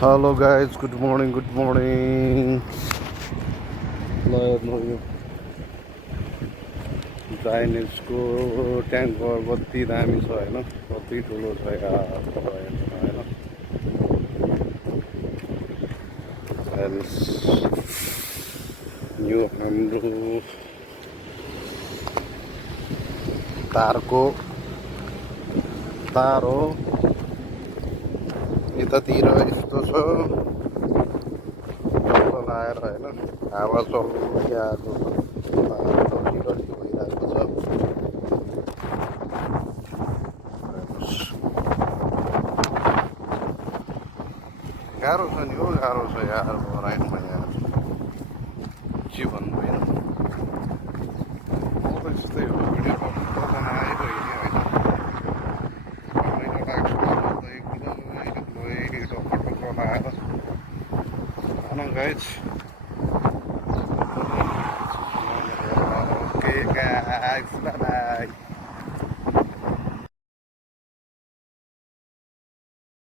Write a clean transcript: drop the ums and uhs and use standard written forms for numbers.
Hello guys, good morning, good morning. ल हेर्नु यो चाइनिजको ट्याङ्कर कति दामी छ होइन, कति ठुलो छ यार होइन। यो हाम्रो तारको तार हो, यतातिर यस्तो छ लाएर होइन, हावा चलिआएको छ, भइरहेको छ। गाह्रो छ नि हो, गाह्रो छ यार भराइनमा यार, के भन्नु होइन। म त यस्तै हो, भिडियो बनाउन आइरह्यो होइन, रमाइलो लाग्छ एकदमै टक्क लाएर भनौँ guys. Okay guys, bye bye.